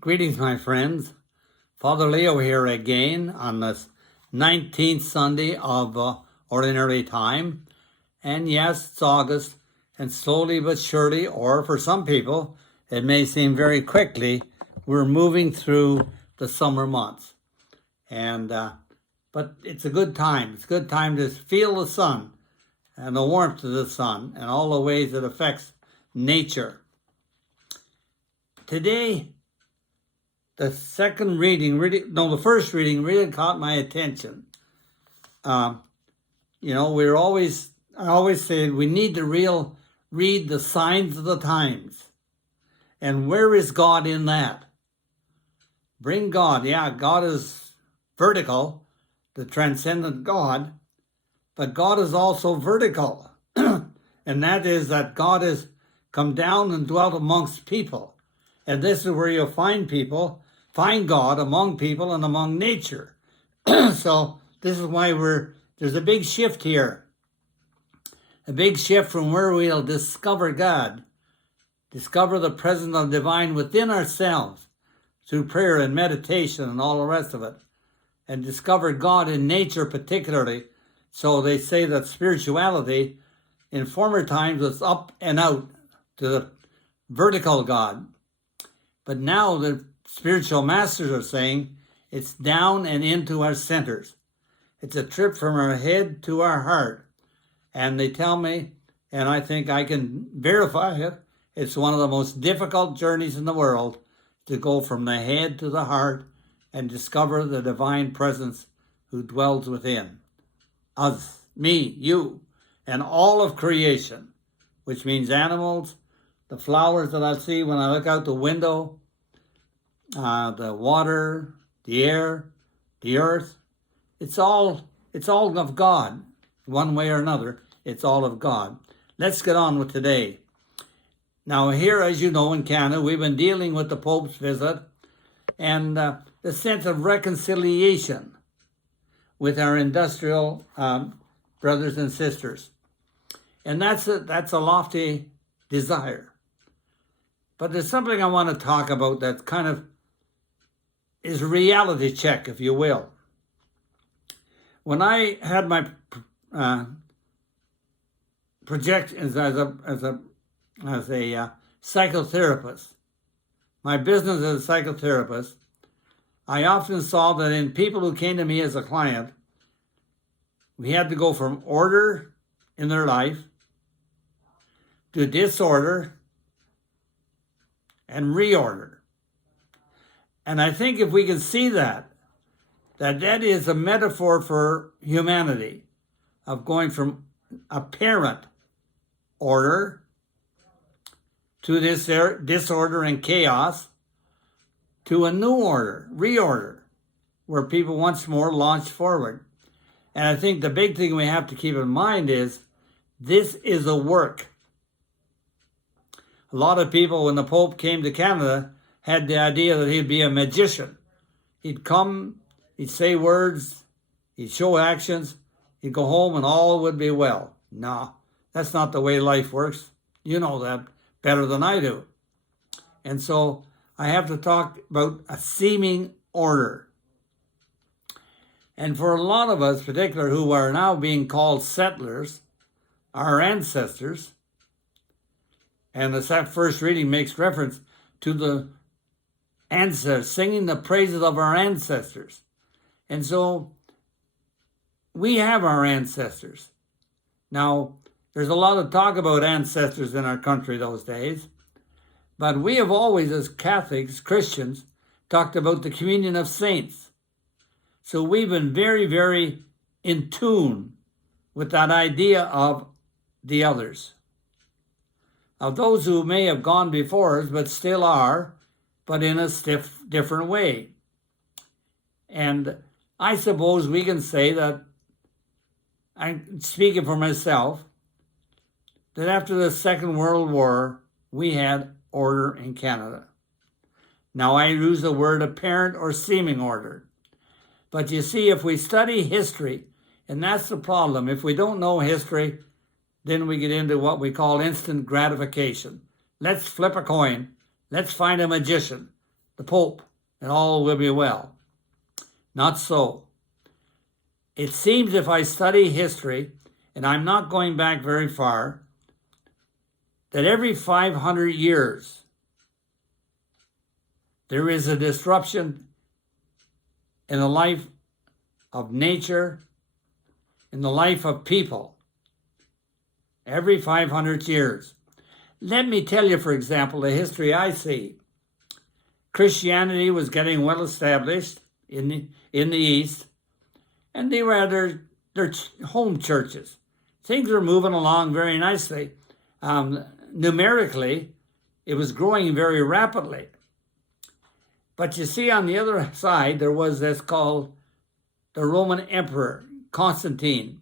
Greetings, my friends. Father Leo here again on this 19th Sunday of Ordinary Time. And yes, it's August, and slowly but surely, or for some people, it may seem very quickly, we're moving through the summer months. But it's a good time. It's a good time to feel the sun and the warmth of the sun and all the ways it affects nature. Today, the first reading really caught my attention. I always say we need to read the signs of the times. And where is God in that? Bring God. Yeah, God is vertical, the transcendent God, but God is also vertical. And that is that God has come down and dwelt amongst people. And this is where you'll find God among people and among nature. So this is why there's a big shift here. A big shift from where we'll discover God, discover the presence of the divine within ourselves through prayer and meditation and all the rest of it, and discover God in nature particularly. So they say that spirituality in former times was up and out to the vertical God. But now the spiritual masters are saying it's down and into our centers. It's a trip from our head to our heart. And they tell me, and I think I can verify it, it's one of the most difficult journeys in the world to go from the head to the heart and discover the divine presence who dwells within us, me, you, and all of creation, which means animals, the flowers that I see when I look out the window, the water, the air, the earth. It's all of God, one way or another. It's all of God. Let's get on with today. Now here, as you know, in Canada, we've been dealing with the Pope's visit and the sense of reconciliation with our industrial brothers and sisters. And that's a lofty desire. But there's something I want to talk about that kind of is a reality check, if you will. When I had my project as a psychotherapist, my business as a psychotherapist, I often saw that in people who came to me as a client, we had to go from order in their life to disorder and reorder. And I think if we can see that is a metaphor for humanity, of going from apparent order to this disorder and chaos to a new order, reorder, where people once more launch forward. And I think the big thing we have to keep in mind is this is a work. A lot of people, when the Pope came to Canada, had the idea that he'd be a magician. He'd come, he'd say words, he'd show actions, he'd go home and all would be well. No, that's not the way life works. You know that better than I do. And so I have to talk about a seeming order. And for a lot of us, particularly who are now being called settlers, our ancestors, and the first reading makes reference to the ancestors, singing the praises of our ancestors. And so we have our ancestors. Now, there's a lot of talk about ancestors in our country those days, but we have always, as Catholics, Christians, talked about the communion of saints. So we've been very, very in tune with that idea of the others, of those who may have gone before us, but still are, but in a different way. And I suppose we can say that, I'm speaking for myself, that after the Second World War, we had order in Canada. Now I use the word apparent or seeming order. But you see, if we study history, and that's the problem, if we don't know history, then we get into what we call instant gratification. Let's flip a coin. Let's find a magician. the Pope, and all will be well. Not so. It seems if I study history, and I'm not going back very far, that every 500 years there is a disruption in the life of nature, in the life of people. Every 500 years. Let me tell you, for example, the history I see. Christianity was getting well established in the East, and they were their home churches. Things were moving along very nicely. Numerically, it was growing very rapidly. But you see, on the other side, there was this called the Roman Emperor, Constantine.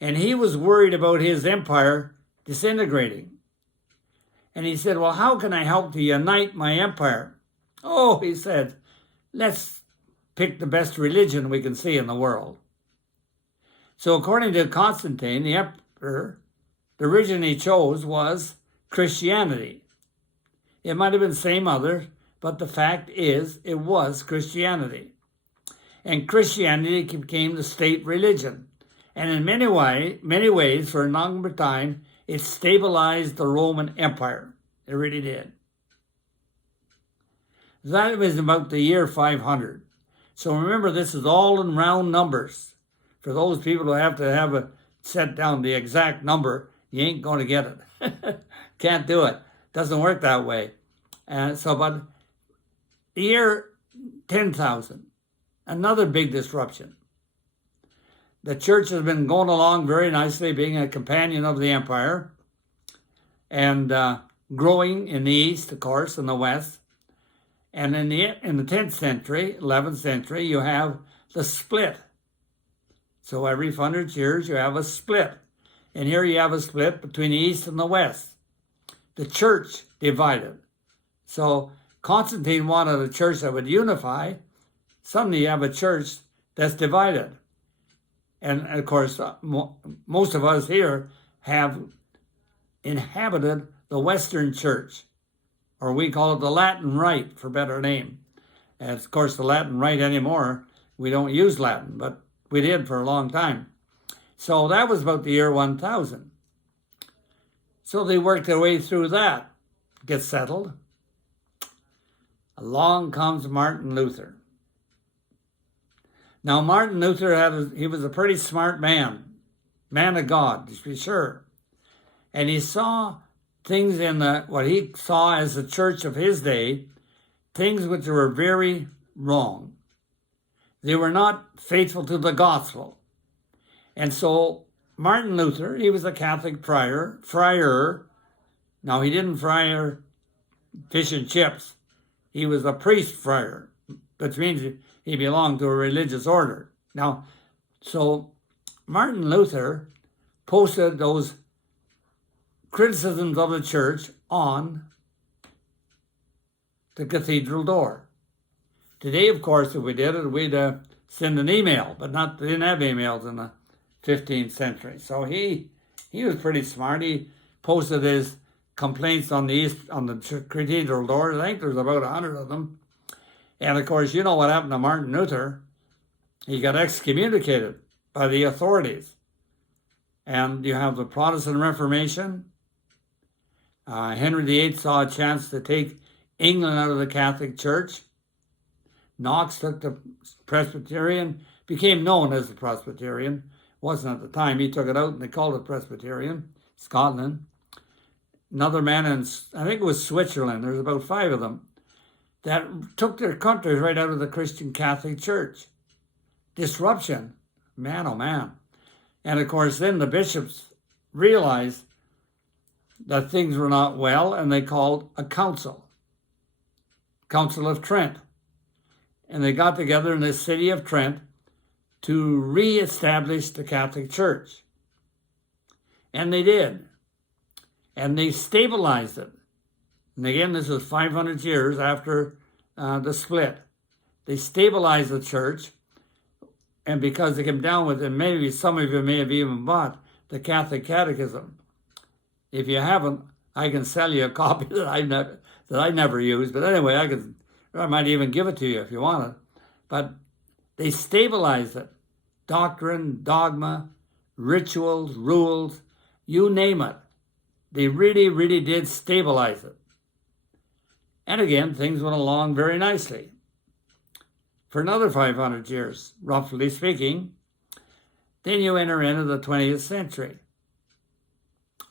And he was worried about his empire disintegrating. And he said, well, how can I help to unite my empire? Oh, he said, let's pick the best religion we can see in the world. So according to Constantine, the emperor, the religion he chose was Christianity. It might have been the same other, but the fact is it was Christianity. And Christianity became the state religion. And in many ways, for a number of time, it stabilized the Roman Empire. It really did. That was about the year 500. So remember, this is all in round numbers. For those people who have to have set down the exact number, you ain't going to get it. Can't do it. Doesn't work that way. And so, but the year 10,000, another big disruption. The church has been going along very nicely, being a companion of the empire, and growing in the East, of course, and the West. And in the 10th century, 11th century, you have the split. So every 100 years, you have a split. And here you have a split between the East and the West. The church divided. So Constantine wanted a church that would unify. Suddenly you have a church that's divided. And of course, most of us here have inhabited the Western Church, or we call it the Latin Rite for better name. And of course, the Latin Rite anymore, we don't use Latin, but we did for a long time. So that was about the year 1000. So they worked their way through that, get settled. Along comes Martin Luther. Now, Martin Luther he was a pretty smart man of God, to be sure. And he saw things in what he saw as the church of his day, things which were very wrong. They were not faithful to the gospel. And so Martin Luther, he was a Catholic friar. Now, he didn't friar fish and chips. He was a priest friar, which means he belonged to a religious order. Now, so Martin Luther posted those criticisms of the church on the cathedral door. Today, of course, if we did it, we'd send an email, but they didn't have emails in the 15th century. So he was pretty smart. He posted his complaints on the cathedral door. I think there's about 100 of them. And of course, you know what happened to Martin Luther. He got excommunicated by the authorities. And you have the Protestant Reformation. Henry VIII saw a chance to take England out of the Catholic Church. Knox took the Presbyterian, became known as the Presbyterian. Wasn't at the time. He took it out and they called it Presbyterian, Scotland. Another man in, I think it was Switzerland, there's about 5 of them, that took their countries right out of the Christian Catholic Church. Disruption. Man, oh man. And of course, then the bishops realized that things were not well, and they called a council, Council of Trent. And they got together in the city of Trent to reestablish the Catholic Church. And they did. And they stabilized it. And again, this was 500 years after the split. They stabilized the church, and because they came down with it, maybe some of you may have even bought the Catholic Catechism. If you haven't, I can sell you a copy that I never used. But anyway, I can Or I might even give it to you if you want it. But they stabilized it. Doctrine, dogma, rituals, rules, you name it. They really, really did stabilize it. And again, things went along very nicely. For another 500 years, roughly speaking, then you enter into the 20th century.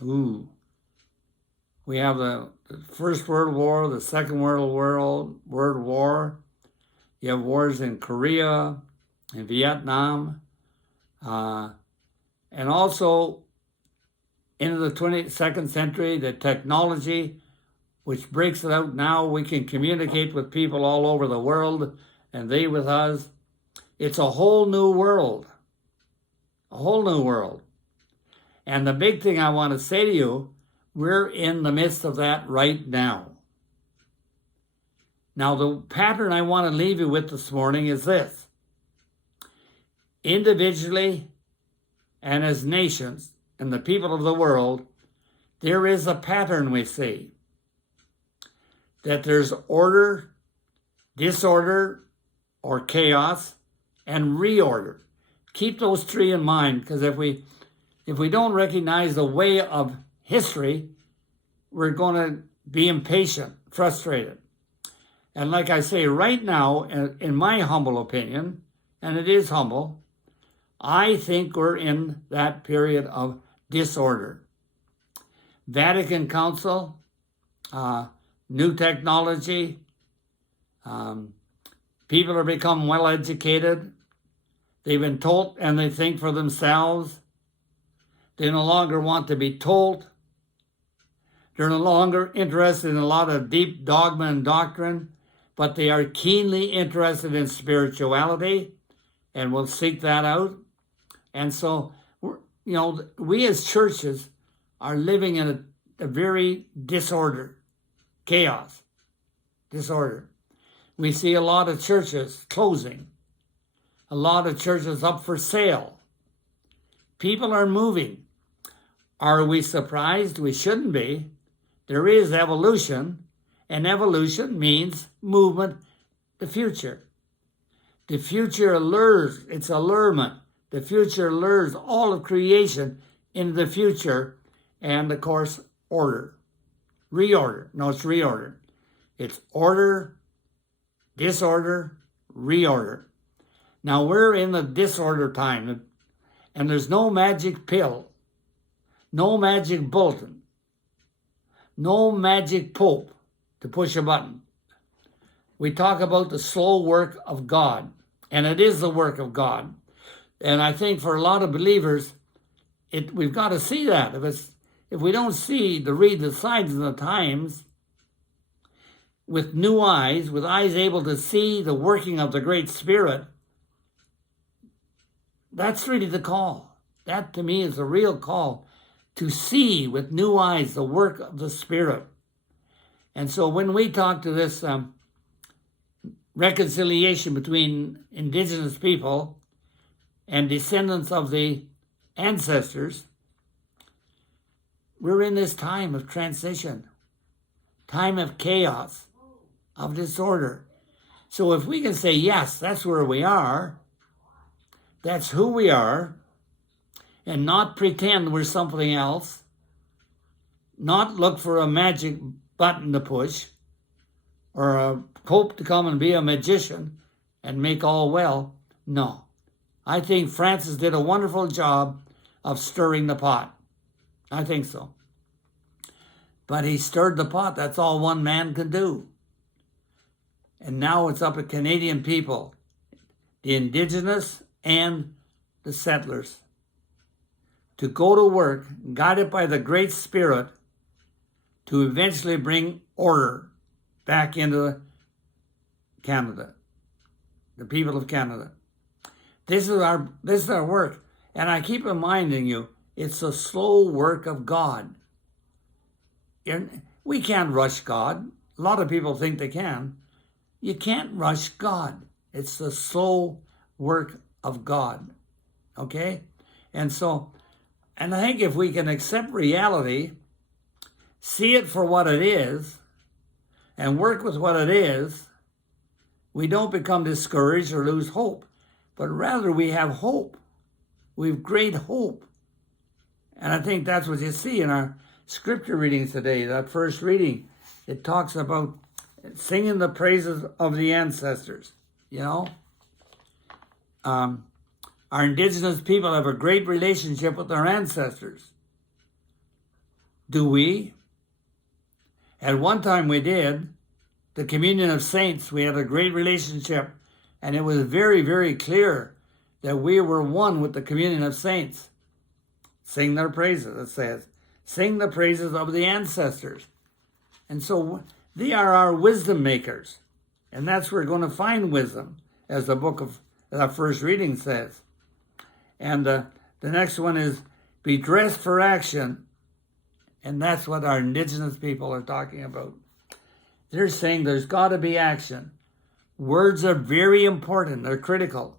We have the First World War, the Second World War. You have wars in Korea, in Vietnam, and also into the 22nd century, the technology, which breaks it out now. We can communicate with people all over the world, and they with us. It's a whole new world. A whole new world. And the big thing I want to say to you, we're in the midst of that right now. Now, the pattern I want to leave you with this morning is this. Individually and as nations and the people of the world, there is a pattern we see. That there's order, disorder, or chaos, and reorder. Keep those three in mind, because if we don't recognize the way of history, we're going to be impatient, frustrated. And like I say, right now, in my humble opinion, and it is humble, I think we're in that period of disorder. Vatican Council, new technology, people are become well educated. They've been told and they think for themselves. They no longer want to be told. They're no longer interested in a lot of deep dogma and doctrine, but they are keenly interested in spirituality and will seek that out. And so, we as churches are living in a very disorder, chaos, disorder. We see a lot of churches closing, a lot of churches up for sale. People are moving. Are we surprised? We shouldn't be. There is evolution, and evolution means movement, the future. The future allures, it's allurement. The future lures all of creation into the future, and of course, order. Reorder. No, it's reorder. It's order, disorder, reorder. Now we're in the disorder time, and there's no magic pill, no magic bulletin, no magic pope to push a button. We talk about the slow work of God, and it is the work of God. And I think for a lot of believers, we've got to see that. If we don't read the signs of the times with new eyes, with eyes able to see the working of the Great Spirit, that's really the call. That to me is the real call, to see with new eyes the work of the Spirit. And so when we talk to this reconciliation between indigenous people and descendants of the ancestors, we're in this time of transition, time of chaos, of disorder. So if we can say, yes, that's where we are, that's who we are, and not pretend we're something else, not look for a magic button to push, or a pope to come and be a magician and make all well, no. I think Francis did a wonderful job of stirring the pot. I think so. But he stirred the pot. That's all one man can do. And now it's up to Canadian people, the Indigenous and the settlers, to go to work, guided by the Great Spirit, to eventually bring order back into Canada, the people of Canada. This is our work. And I keep reminding you, it's a slow work of God. We can't rush God. A lot of people think they can. You can't rush God. It's the slow work of God. Okay? And I think if we can accept reality, see it for what it is, and work with what it is, we don't become discouraged or lose hope, but rather we have hope. We have great hope. And I think that's what you see in our scripture readings today. That first reading, it talks about singing the praises of the ancestors, you know. Our indigenous people have a great relationship with their ancestors. Do we? At one time we did. The communion of saints, we had a great relationship, and it was very, very clear that we were one with the communion of saints. Sing their praises, it says. Sing the praises of the ancestors. And so they are our wisdom makers. And that's where we're going to find wisdom, as the book of that first reading says. And the next one is be dressed for action. And that's what our indigenous people are talking about. They're saying there's got to be action. Words are very important. They're critical.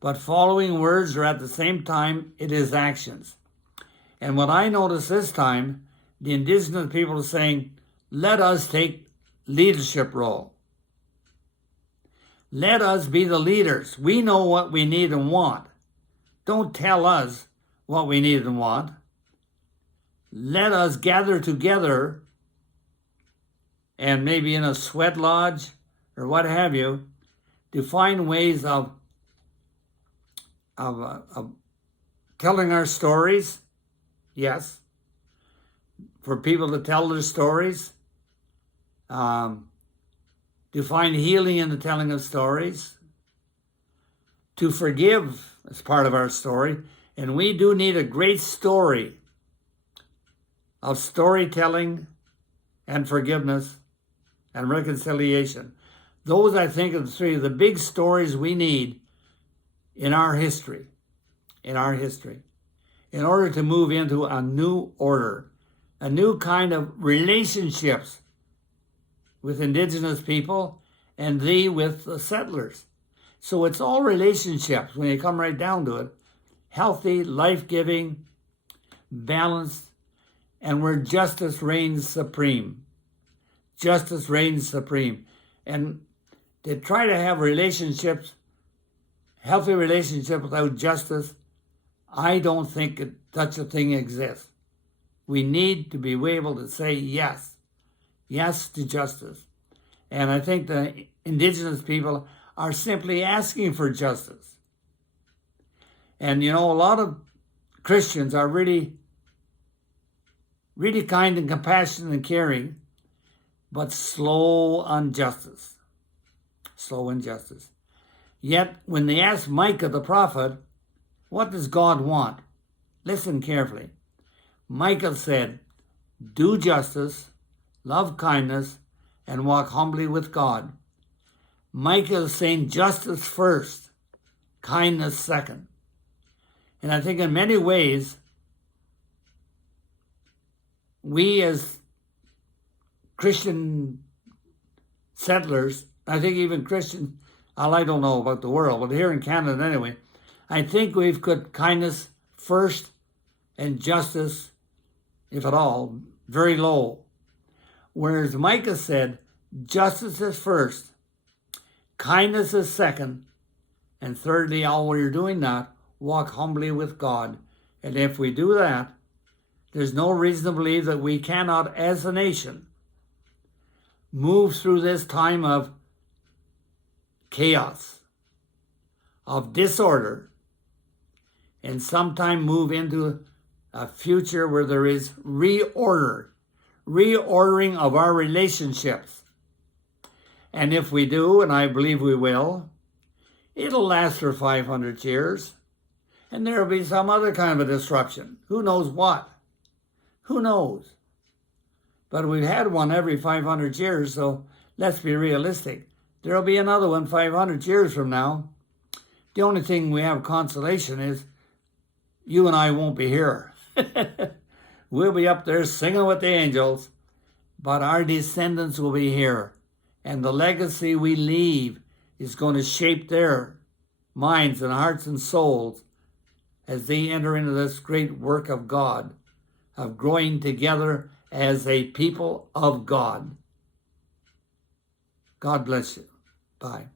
But following words are at the same time, it is actions. And what I noticed this time, the indigenous people are saying, let us take leadership role. Let us be the leaders. We know what we need and want. Don't tell us what we need and want. Let us gather together and maybe in a sweat lodge or what have you, to find ways of telling our stories. Yes, for people to tell their stories, to find healing in the telling of stories, to forgive as part of our story. And we do need a great story of storytelling and forgiveness and reconciliation. Those, I think, are the three of the big stories we need in our history, in order to move into a new order, a new kind of relationships with indigenous people and with the settlers. So it's all relationships when you come right down to it. Healthy, life-giving, balanced, and where justice reigns supreme. Justice reigns supreme. And to try to have relationships, healthy relationships without justice, I don't think such a thing exists. We need to be able to say yes. Yes to justice. And I think the indigenous people are simply asking for justice. And you know, a lot of Christians are really kind and compassionate and caring, but slow on justice. Slow in justice. Yet, when they asked Micah the prophet, what does God want? Listen carefully. Micah said, do justice, love kindness, and walk humbly with God. Micah is saying justice first, kindness second. And I think in many ways, we as Christian settlers, I think even Christian, I don't know about the world, but here in Canada anyway, I think we've put kindness first and justice, if at all, very low. Whereas Micah said, justice is first, kindness is second, and thirdly, while we're doing that, walk humbly with God. And if we do that, there's no reason to believe that we cannot, as a nation, move through this time of chaos, of disorder, and sometime move into a future where there is reordering of our relationships. And if we do, and I believe we will, it'll last for 500 years. And there will be some other kind of a disruption. Who knows what? Who knows? But we've had one every 500 years, so let's be realistic. There will be another one 500 years from now. The only thing we have consolation is you and I won't be here. We'll be up there singing with the angels, but our descendants will be here. And the legacy we leave is going to shape their minds and hearts and souls as they enter into this great work of God, of growing together as a people of God. God bless you. Bye.